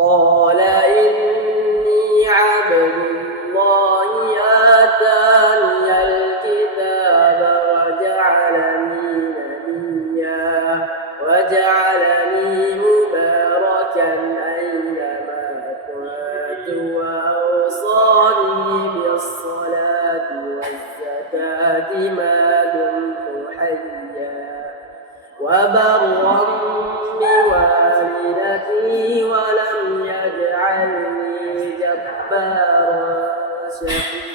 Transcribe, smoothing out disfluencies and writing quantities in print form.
قال إني عبد الله آتاني الكتاب وجعلني نبيا وجعلني مباركا أينما كنت وأوصاني بالصلاة والزكاة ما دمت حيا وبرا بوالدتي ولم يجعلني جبارا شقيا.